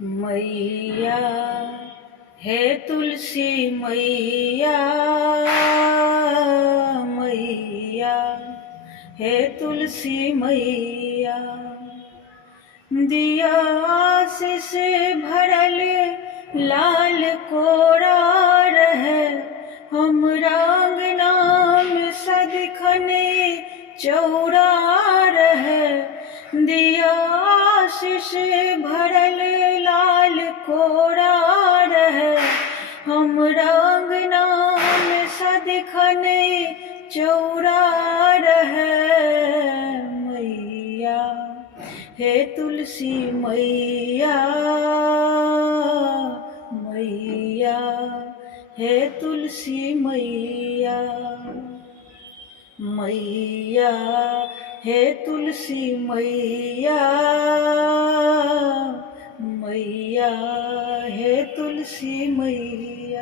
मैया हे तुलसी मैया, मैया हे तुलसी मैया। दिया आशीष भरल लाल कोरा रहे, हमरा अंगना में सदिखन चौरा रहे। दिया आशीष भरल लाल कोरा रहे, हमरा अंगना में सदिखन चौरा रहे। मैया हे तुलसी मैया, मैया हे तुलसी मैया। मैया हे तुलसी मैया, मैया हे तुलसी मैया।